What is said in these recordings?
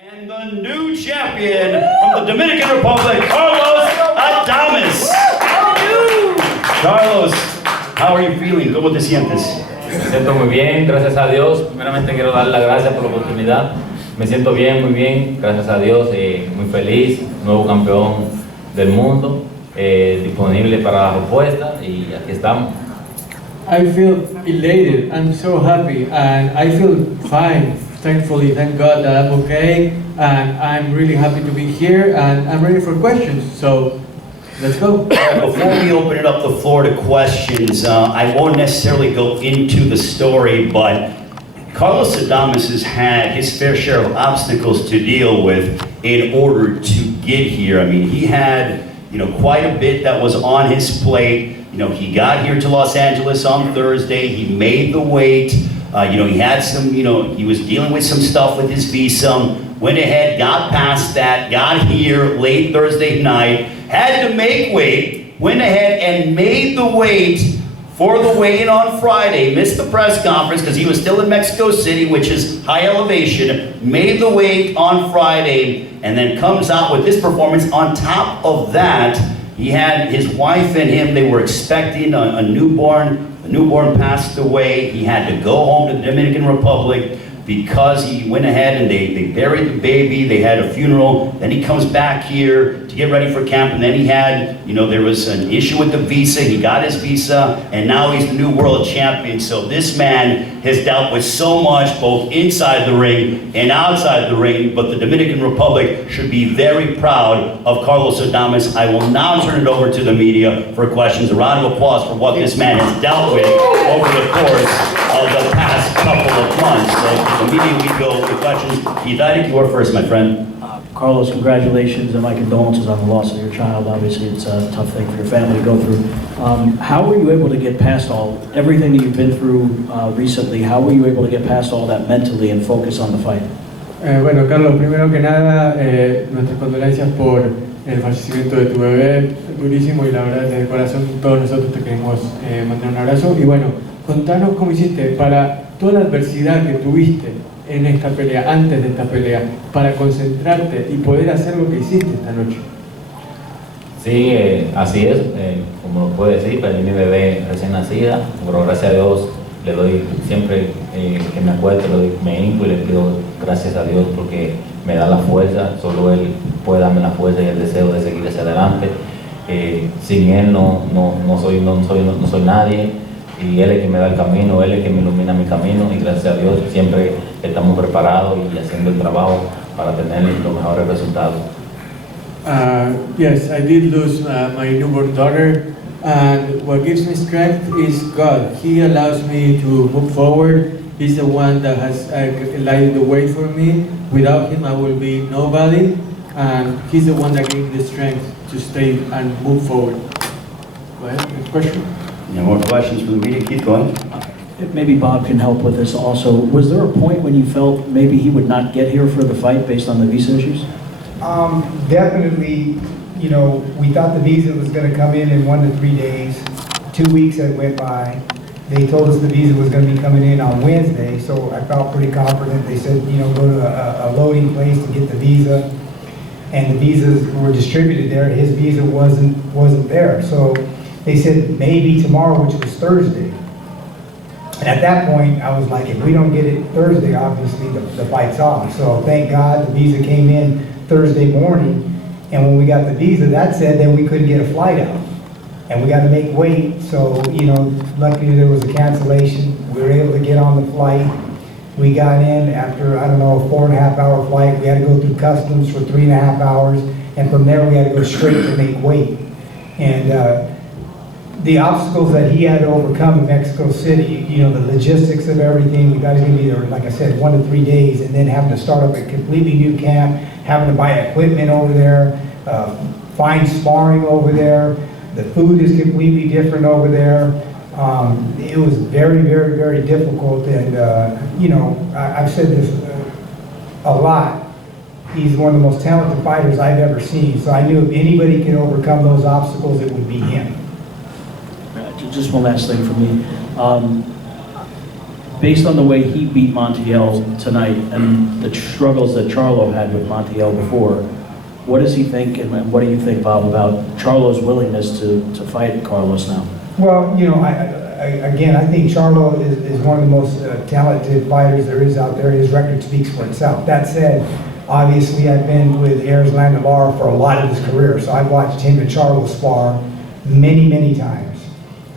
And the new champion from the Dominican Republic, Carlos Adames. Carlos, how are you feeling? ¿Cómo te sientes? Me siento muy bien, gracias a Dios. Primeramente quiero dar las gracias por la oportunidad. Me siento bien, muy bien, gracias a Dios. Muy feliz, nuevo campeón del mundo, disponible para la respuesta y aquí estamos. I feel elated, I'm so happy, and I feel fine. Thankfully, thank God that I'm okay, and I'm really happy to be here, and I'm ready for questions, so let's go. Before we open it up the floor to questions, I won't necessarily go into the story, but Carlos Adames has had his fair share of obstacles to deal with in order to get here. I mean, he had, quite a bit that was on his plate. He got here to Los Angeles on Thursday. He made the weight. He had some, he was dealing with some stuff with his visa. Went ahead, got past that, got here late Thursday night, had to make weight, went ahead and made the weight for the weigh-in on Friday, missed the press conference because he was still in Mexico City, which is high elevation, made the weight on Friday, and then comes out with this performance. On top of that, he had his wife and him, they were expecting a newborn. The newborn passed away. He had to go home to the Dominican Republic because he went ahead and they buried the baby. They had a funeral. Then he comes back here to get ready for camp. And then he had, there was an issue with the visa. He got his visa, and now he's the new world champion. So this man has dealt with so much, both inside the ring and outside the ring. But the Dominican Republic should be very proud of Carlos Adames. I will now turn it over to the media for questions. A round of applause for what this man has dealt with over the course of the past couple of months. So the media, we go with questions. Hidayat, you are first, my friend. Carlos, congratulations and my condolences on the loss of your child. Obviously, it's a tough thing for your family to go through. How were you able to get past everything that you've been through recently? How were you able to get past all that mentally and focus on the fight? Bueno, Carlos, primero que nada, nuestras condolencias por el fallecimiento de tu bebé, durísimo, y la verdad, desde el corazón, todos nosotros te queremos mandar un abrazo. Y bueno, contanos cómo hiciste para toda la adversidad que tuviste en esta pelea, antes de esta pelea, para concentrarte y poder hacer lo que hiciste esta noche. Sí, así es, como lo puede decir, perdí mi bebé recién nacida, pero gracias a Dios le doy siempre que me acuerdo, me hinco y le pido gracias a Dios porque me da la fuerza, solo Él puede darme la fuerza y el deseo de seguir hacia adelante. Sin Él no soy nadie, y Él es el que me da el camino, Él es el que me ilumina mi camino, y gracias a Dios siempre estamos preparados y haciendo el trabajo para tener los mejores resultados. Yes, I did lose my newborn daughter, and what gives me strength is God. He allows me to move forward. He's the one that has lighted the way for me. Without Him, I will be nobody, and He's the one that gave me the strength to stay and move forward. Go ahead, next question. Any more questions from the media? Keith, go ahead. Maybe Bob can help with this also. Was there a point when you felt maybe he would not get here for the fight based on the visa issues? Definitely, we thought the visa was going to come in 1 to 3 days. 2 weeks that went by. They told us the visa was going to be coming in on Wednesday, so I felt pretty confident. They said, go to a loading place to get the visa, and the visas were distributed there. His visa wasn't there, so they said maybe tomorrow, which was Thursday. And at that point, I was like, if we don't get it Thursday, obviously the fight's off. So thank God the visa came in Thursday morning, and when we got the visa, that said that we couldn't get a flight out. And we got to make weight, so, luckily there was a cancellation. We were able to get on the flight. We got in after, a 4.5 hour flight. We had to go through customs for 3.5 hours, and from there we had to go straight to make weight. And the obstacles that he had to overcome in Mexico City, the logistics of everything, you guys are going to be there, like I said, 1 to 3 days, and then having to start up a completely new camp, having to buy equipment over there, find sparring over there. The food is completely different over there. It was very, very, very difficult, and I've said this a lot. He's one of the most talented fighters I've ever seen, so I knew if anybody can overcome those obstacles, it would be him. Just one last thing for me. based on the way he beat Montiel tonight and the struggles that Charlo had with Montiel before, what does he think, and what do you think, Bob, about Charlo's willingness to fight Carlos now? Well, you know, I think Charlo is one of the most talented fighters there is out there. His record speaks for itself. That said, obviously I've been with Arizlan Navarro for a lot of his career, so I've watched him and Charlo spar many, many times.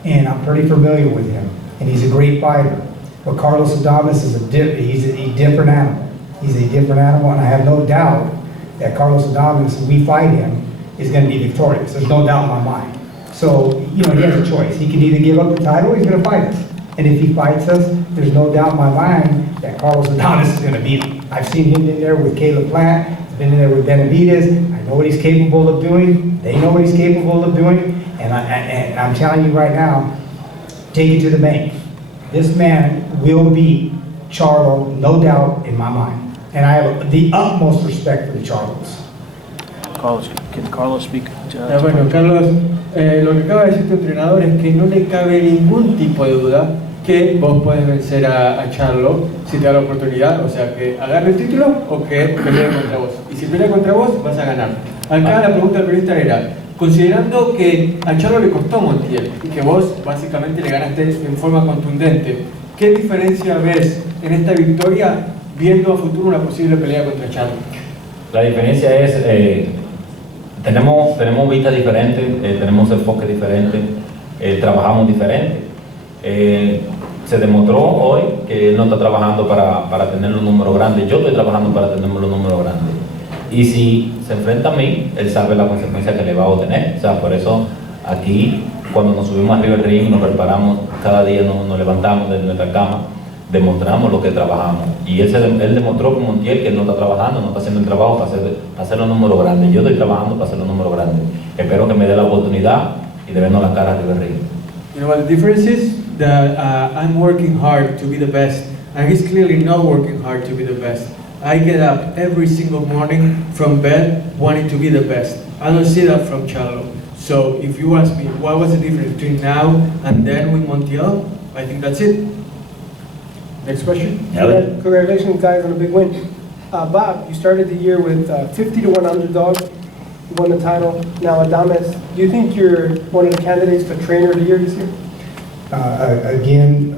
And I'm pretty familiar with him, and he's a great fighter. But Carlos Adames is he's a different animal. He's a different animal, and I have no doubt that Carlos Adames, if we fight him, is going to be victorious. There's no doubt in my mind. So, you know, he has a choice. He can either give up the title or he's going to fight us. And if he fights us, there's no doubt in my mind that Carlos Adames is going to beat him. I've seen him in there with Caleb Plant. He's been in there with Benavidez. I know what he's capable of doing. They know what he's capable of doing. And I'm telling you right now, take it to the bank. This man will beat Charlo, no doubt in my mind. And I have the utmost respect for the Charlos. Carlos, can Carlos speak to Bueno, Carlos, lo que acaba de decir tu entrenador es que no le cabe ningún tipo de duda que vos podés vencer a Charlo si te da la oportunidad, o sea, que agarre el título o que pelee contra vos. Y si pelea contra vos, vas a ganar. Acá la pregunta del periodista era, considerando que a Charlo le costó Montiel y que vos básicamente le ganaste en forma contundente, ¿qué diferencia ves en esta victoria viendo a futuro una posible pelea contra Charlo? La diferencia es, tenemos vistas diferentes, tenemos enfoques diferentes, trabajamos diferente. Se demostró hoy que él no está trabajando para tener los números grandes, yo estoy trabajando para tener los números grandes. Y si se enfrenta a mí, él sabe la consecuencia que le va a obtener. O sea, por eso aquí, cuando nos subimos arriba del ring, nos preparamos, cada día nos levantamos de nuestra cama, demostramos lo que trabajamos. Y él demostró con Montiel que no está trabajando, no está haciendo el trabajo para hacer los números grandes. Yo estoy trabajando para hacer los números grandes. Espero que me dé la oportunidad y de vernos la cara arriba del ring. You know what the difference is? That I'm working hard to be the best, and he's clearly not working hard to be the best. I get up every single morning from bed wanting to be the best. I don't see that from Charlo. So if you ask me what was the difference between now and then with Montiel, I think that's it. Next question. Congratulations, guys, on a big win. Bob, you started the year with 50-1 underdog. You won the title. Now, Adames, do you think you're one of the candidates for Trainer of the Year this year? Again,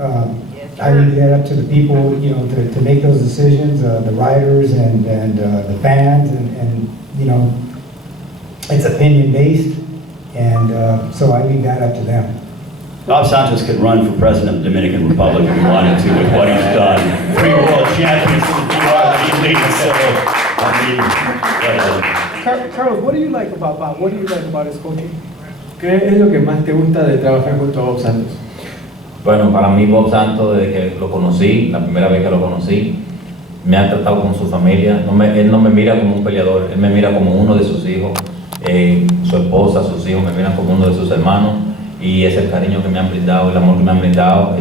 I leave that up to the people, you know, to make those decisions, the writers and the fans, and you know, it's opinion based, and so I leave that up to them. Bob Santos could run for president of the Dominican Republic if he wanted to with what he's done. 3 world champions for the DR that he leads, so I mean, Carlos, what do you like about Bob? What do you like about his coaching? ¿Qué es lo que más te gusta de trabajar junto a Bob Santos? Bueno, para mí Bob Santos, desde que lo conocí, la primera vez que lo conocí, me ha tratado como su familia. Él no me mira como un peleador, él me mira como uno de sus hijos, su esposa, sus hijos me miran como uno de sus hermanos, y es el cariño que me han brindado, el amor que me han brindado.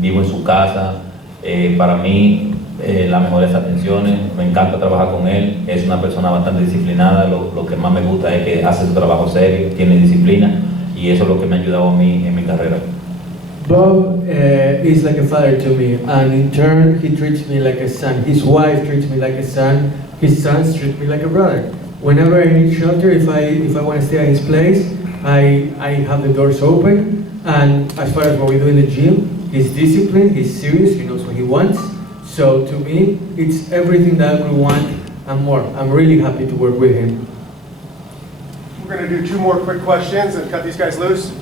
Vivo en su casa, para mí las mejores atenciones, me encanta trabajar con él, es una persona bastante disciplinada, lo que más me gusta es que hace su trabajo serio, tiene disciplina, y eso es lo que me ha ayudado a mí en mi carrera. Bob is like a father to me, and in turn he treats me like a son. His wife treats me like a son. His sons treat me like a brother. Whenever I need shelter, if I want to stay at his place, I have the doors open. And as far as what we do in the gym, he's disciplined, he's serious, he knows what he wants. So to me, it's everything that we want and more. I'm really happy to work with him. We're going to do 2 more quick questions and cut these guys loose.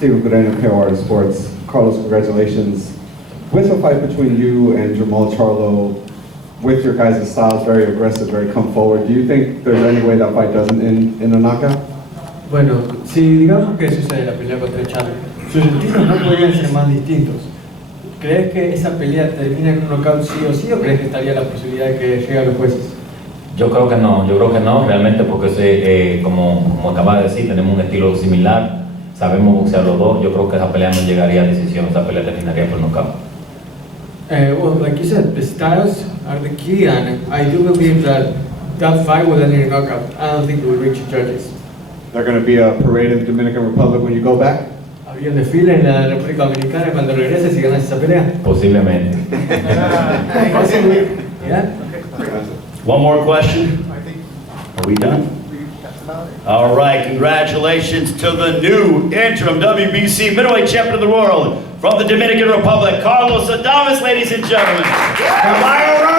Steven Pedro, KOR Sports. Carlos, congratulations. With the fight between you and Jermall Charlo, with your guys' styles, very aggressive, very come forward, do you think there's any way that fight doesn't end in a knockout? Bueno, si digamos que sucede la pelea contra Charlo, sus estilos no podrían ser más distintos. ¿Crees que esa pelea termina en un knockout sí o crees que estaría la posibilidad de que llegue a los jueces? Yo creo que no, realmente porque como acaba de decir, tenemos un estilo similar, sabemos boxear los dos, yo creo que esa pelea no llegaría a decisión, esa pelea terminaría por knockout. Well, like you said, the styles are the key, and I do believe that fight will end in a knockout. I don't think it will reach judges. They're going to be a parade in the Dominican Republic when you go back? ¿Habría un desfile en la República Dominicana cuando regreses y ganas esa pelea? Posiblemente. ¿Ya? One more question? Are we done? All right, congratulations to the new interim WBC middleweight champion of the world from the Dominican Republic, Carlos Adames, ladies and gentlemen. By a